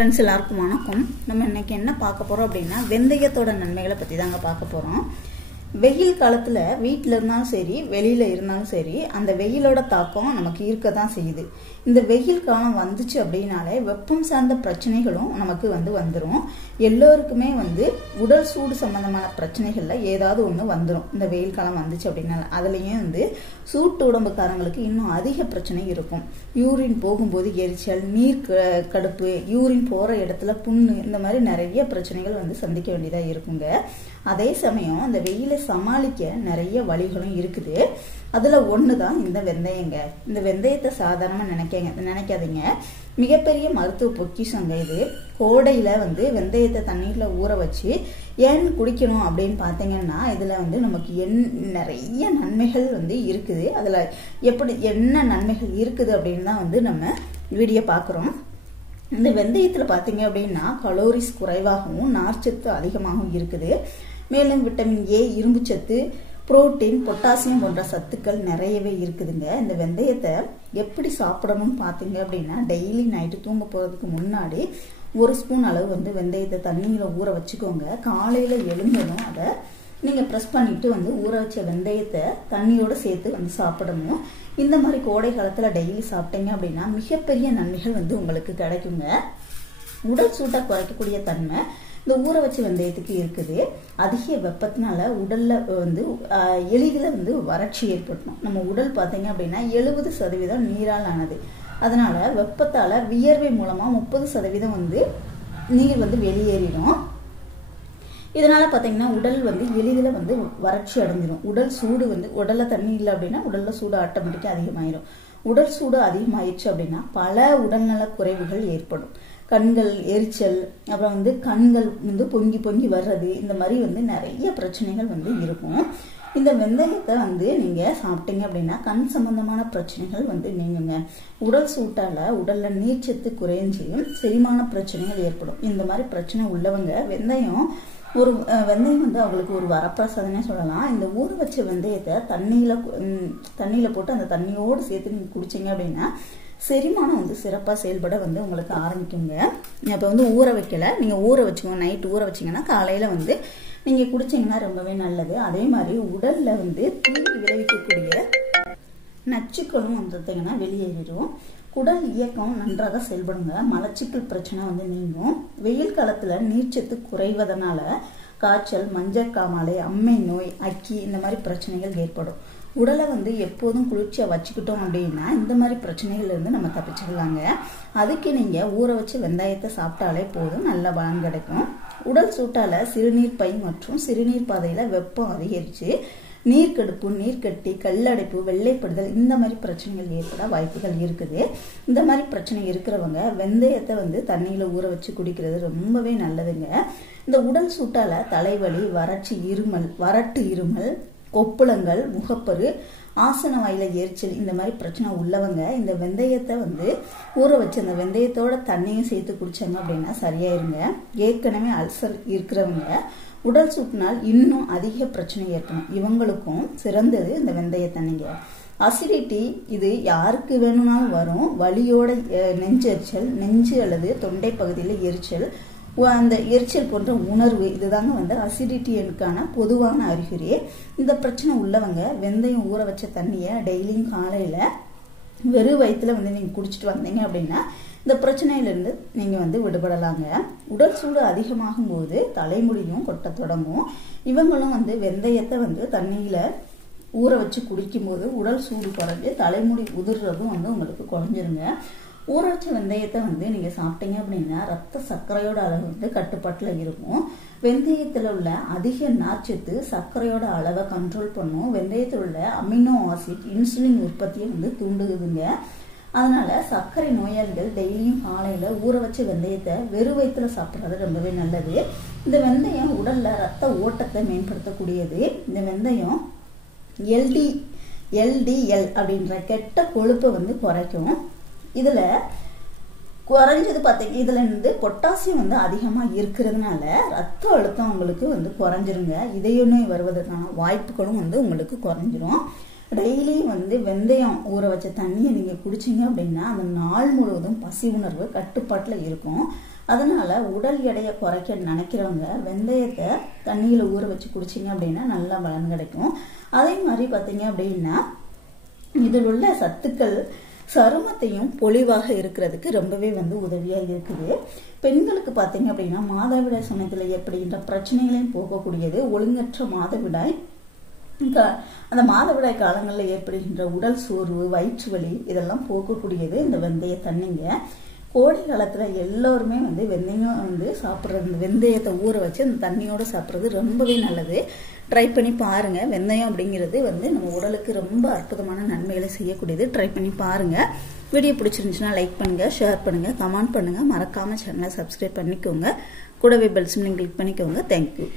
Friends எல்லாருக்கும் வணக்கம். நம்ம இன்னைக்கு என்ன பார்க்க போறோம் அப்படின்னா வெந்தயத்தோட நன்மைகளை பத்தி தாங்க பார்க்க போறோம். வெயில் காலத்துல வீட்டில் இருந்தாலும் சரி வெளியில இருந்தாலும் சரி அந்த வெயிலோட தாக்கம் நமக்கு இருக்க தான் செய்யுது. இந்த வெயில் காலம் வந்துச்சு அப்படின்னாலே வெப்பம் சார்ந்த பிரச்சனைகளும் நமக்கு வந்துடும். எல்லோருக்குமே உடல் சூடு சம்பந்தமான பிரச்சனைகள்ல ஏதாவது ஒன்று வந்துடும். இந்த வெயில் காலம் வந்துச்சு அப்படின்னா அதுலயும் சூட்டு உடம்புக்காரங்களுக்கு இன்னும் அதிக பிரச்சனை இருக்கும். யூரின் போகும்போது எரிச்சல், நீர் கடுப்பு, யூரின் போற இடத்துல புண்ணு, இந்த மாதிரி நிறைய பிரச்சனைகள் சந்திக்க வேண்டியதா இருக்குங்க. அதே சமயம் அந்த வெயிலை சமாளிக்க நிறைய வழிகளும் இருக்குது. அதுல ஒண்ணுதான் இந்த வெந்தயங்க. இந்த வெந்தயத்தை சாதாரணமா நினைக்காதீங்க, மிகப்பெரிய மருத்துவ பொக்கிஷங்க இது. கோடையில வெந்தயத்தை தண்ணீர்ல ஊற வச்சு ஏன் குடிக்கணும் அப்படின்னு பாத்தீங்கன்னா இதுல நமக்கு நிறைய நன்மைகள் இருக்குது. அதுல எப்படி என்ன நன்மைகள் இருக்குது அப்படின்னு தான் நம்ம வீடியோ பாக்குறோம். இந்த வெந்தயத்துல பாத்தீங்க அப்படின்னா கலோரிஸ் குறைவாகவும் நார்ச்சத்து அதிகமாகவும் இருக்குது. மேலும் விட்டமின் ஏ, இரும்பு சத்து, புரோட்டீன், பொட்டாசியம் போன்ற சத்துக்கள் நிறையவே இருக்குதுங்க. இந்த வெந்தயத்தை எப்படி சாப்பிடணும்னு பார்த்தீங்க அப்படின்னா டெய்லி நைட்டு தூங்க போகிறதுக்கு முன்னாடி 1 ஸ்பூன் அளவு வெந்தயத்தை தண்ணியில ஊற வச்சுக்கோங்க. காலையில எழுந்ததும் அதை நீங்க ப்ரெஸ் பண்ணிட்டு ஊற வச்ச வெந்தயத்தை தண்ணியோட சேர்த்து சாப்பிடணும். இந்த மாதிரி கோடை காலத்துல டெய்லி சாப்பிட்டீங்க அப்படின்னா மிகப்பெரிய நன்மைகள் உங்களுக்கு கிடைக்குங்க. உடல் சூட்டை குறைக்கக்கூடிய தன்மை இந்த ஊற வச்ச வெந்தயத்துக்கு இருக்குது. அதிக வெப்பத்தினால உடல்ல எளிதில் வறட்சி ஏற்படணும். நம்ம உடல் பார்த்தீங்க அப்படின்னா 70% நீரால் ஆனது. அதனால வெப்பத்தால வியர்வை மூலமா 30% நீர் வெளியேறிடும். இதனால பாத்தீங்கன்னா உடல் எளிதில் வறட்சி அடைஞ்சிடும். உடல் சூடு உடல்ல தண்ணி இல்லை அப்படின்னா உடல்ல சூடு ஆட்டோமேட்டிக்கா அதிகமாயிரும். உடல் சூடு அதிகமாயிடுச்சு அப்படின்னா பல உடல்நல குறைவுகள் ஏற்படும். கண்கள் எரிச்சல், அப்புறம் கண்கள் பொங்கி பொங்கி வர்றது, இந்த மாதிரி நிறைய பிரச்சனைகள் இருக்கும். இந்த வெந்தயத்தை நீங்க சாப்பிட்டீங்க அப்படின்னா கண் சம்பந்தமான பிரச்சனைகள் நீங்குங்க. உடல் சூட்டால உடல்ல நீர்ச்சத்து குறைஞ்சு செரிமான பிரச்சனைகள் ஏற்படும். இந்த மாதிரி பிரச்சனை உள்ளவங்க வெந்தயம் அவங்களுக்கு ஒரு வரப்பிரசாதனே சொல்லலாம். இந்த ஊற வச்ச வெந்தயத்தை தண்ணியில போட்டு அந்த தண்ணியோடு சேர்த்து நீங்க குடிச்சீங்க அப்படின்னா செரிமானம் சிறப்பா செயல்பட உங்களுக்கு ஆரம்பிக்குங்க. இப்ப ஊற வைக்கல, நீங்க ஊற வச்சுக்கோங்க. நைட்டு ஊற வச்சீங்கன்னா காலையில நீங்க குடிச்சீங்கன்னா ரொம்பவே நல்லது. அதே மாதிரி உடல்ல தீங்கு விளைவிக்கக்கூடிய நச்சுக்களும் பார்த்தீங்கன்னா வெளியேறிடும். குடல் இயக்கம் நன்றாக செயல்படுங்க. மலச்சிக்கல் பிரச்சனை நீங்கும். வெயில் காலத்துல நீர்ச்சத்து குறைவதனால காய்ச்சல், மஞ்சள் காமாலை, அம்மை நோய், அக்கி, இந்த மாதிரி பிரச்சனைகள் ஏற்படும். உடலை எப்போதும் குளிர்ச்சியா வச்சுக்கிட்டோம் அப்படின்னா இந்த மாதிரி பிரச்சனைகள்ல இருந்து நம்ம தப்பிச்சுக்கலாங்க. அதுக்கு நீங்க ஊற வச்சு வெந்தயத்தை சாப்பிட்டாலே போதும், நல்ல பலன் கிடைக்கும். உடல் சூட்டால சிறுநீர் பை மற்றும் சிறுநீர் பாதையில வெப்பம் அதிகரிச்சு நீர்க்கடுப்பு, நீர்க்கட்டி, கல்லடைப்பு, வெள்ளைப்படுதல், இந்த மாதிரி பிரச்சனைகள் ஏற்பட வாய்ப்புகள் இருக்குது. இந்த மாதிரி பிரச்சனை இருக்கிறவங்க வெந்தயத்தை தண்ணியில ஊற வச்சு குடிக்கிறது ரொம்பவே நல்லதுங்க. இந்த உடல் சூட்டால தலைவலி, வறட்டு இருமல், கொப்புளங்கள், முகப்பரு, ஆசன வாயில எரிச்சல், இந்த மாதிரி பிரச்சனை உள்ளவங்க இந்த வெந்தயத்தை ஊற வச்சு அந்த வெந்தயத்தோட தண்ணியும் சேர்த்து குடிச்சாங்க அப்படின்னா சரியாயிருங்க. ஏற்கனவே அல்சர் இருக்கிறவங்க உடல் சூட்டினால் இன்னும் அதிக பிரச்சனை ஏற்படும். இவங்களுக்கும் சிறந்தது இந்த வெந்தய தண்ணிங்க. அசிடிட்டி இது யாருக்கு வேணும்னாலும் வரும். வலியோட நெஞ்செரிச்சல், நெஞ்சு அல்லது தொண்டை பகுதியில் எரிச்சல், அந்த எரிச்சல் போன்ற உணர்வு, இதுதாங்க அசிடிட்டிக்கான பொதுவான அறிகுறி. இந்த பிரச்சனை உள்ளவங்க வெந்தயம் ஊற வச்ச தண்ணியை டெய்லியும் காலையில வெறும் வயிற்றுல நீங்க குடிச்சிட்டு வந்தீங்க அப்படின்னா இந்த பிரச்சனையிலிருந்து நீங்க விடுபடலாங்க. உடல் சூடு அதிகமாகும் போது தலைமுடியும் கொட்ட தொடங்கும். இவங்களும் வெந்தயத்தை தண்ணியில ஊற வச்சு குடிக்கும் போது உடல் சூடு குறைஞ்சு தலைமுடி உதிர்றதும் உங்களுக்கு குறைஞ்சிருங்க. ஊற வச்ச வெந்தயத்தை நீங்க சாப்பிட்டீங்க அப்படின்னா ரத்த சர்க்கரையோட அளவு கட்டுப்பாட்டுல இருக்கும். வெந்தயத்துல உள்ள அதிக நார்ச்சத்து சர்க்கரையோட அளவை கண்ட்ரோல் பண்ணும். வெந்தயத்தில் உள்ள அமினோ ஆசிட் இன்சுலின் உற்பத்தியை தூண்டுகுதுங்க. அதனால சர்க்கரை நோயாளிகள் டெய்லியும் காலையில ஊற வச்ச வெந்தயத்தை வெறும் வயிற்றுல சாப்பிட்றது ரொம்பவே நல்லது. இந்த வெந்தயம் உடல்ல ரத்த ஓட்டத்தை மேம்படுத்தக்கூடியது. இந்த வெந்தயம் LDL அப்படின்ற கெட்ட கொழுப்பை குறைக்கும். இதுல குறைஞ்சது பார்த்தீங்க, இதுல பொட்டாசியம் அதிகமா இருக்கிறதுனால ரத்த அழுத்தம் உங்களுக்கு குறைஞ்சிருங்க. இதய நோய் வருவதற்கான வாய்ப்புகளும் உங்களுக்கு குறைஞ்சிரும். டெய்லி வெந்தயம் ஊற வச்ச தண்ணியை நீங்க குடிச்சீங்க அப்படின்னா அந்த நாள் முழுவதும் பசி உணர்வு கட்டுப்பாட்டுல இருக்கும். அதனால உடல் எடையை குறைக்க நினைக்கிறவங்க வெந்தயத்தை தண்ணியில் ஊற வச்சு குடிச்சிங்க அப்படின்னா நல்லா பலன் கிடைக்கும். அதே மாதிரி பார்த்தீங்க அப்படின்னா இதில் உள்ள சத்துக்கள் சருமத்தையும் பொலிவாக இருக்கிறதுக்கு ரொம்பவே உதவியாக இருக்குது. பெண்களுக்கு பார்த்தீங்க அப்படின்னா மாதவிடாய் சமயத்தில் ஏற்படுகின்ற பிரச்சனைகளையும் போக்கக்கூடியது. ஒழுங்கற்ற மாதவிடாய், அந்த மாதவிடாய் காலங்களில் ஏற்படுகின்ற உடல் சோர்வு, வயிற்று வலி இதெல்லாம் போக்கக்கூடியது இந்த வெந்தய தண்ணிங்க. கோடை காலத்தில் எல்லோருமே வெந்தயம் சாப்பிட்றது, இந்த வெந்தயத்தை ஊற வச்சு அந்த தண்ணியோடு சாப்பிட்றது ரொம்பவே நல்லது. ட்ரை பண்ணி பாருங்கள். வெந்தயம் அப்படிங்கிறது நம்ம உடலுக்கு ரொம்ப அற்புதமான நன்மைகளை செய்யக்கூடியது. ட்ரை பண்ணி பாருங்கள். வீடியோ பிடிச்சிருந்துச்சுன்னா லைக் பண்ணுங்கள், ஷேர் பண்ணுங்கள், கமெண்ட் பண்ணுங்கள். மறக்காமல் சேனலை சப்ஸ்கிரைப் பண்ணிக்கோங்க. கூடவே பெல் சிம்லையும் கிளிக் பண்ணிக்கோங்க. தேங்க்யூ.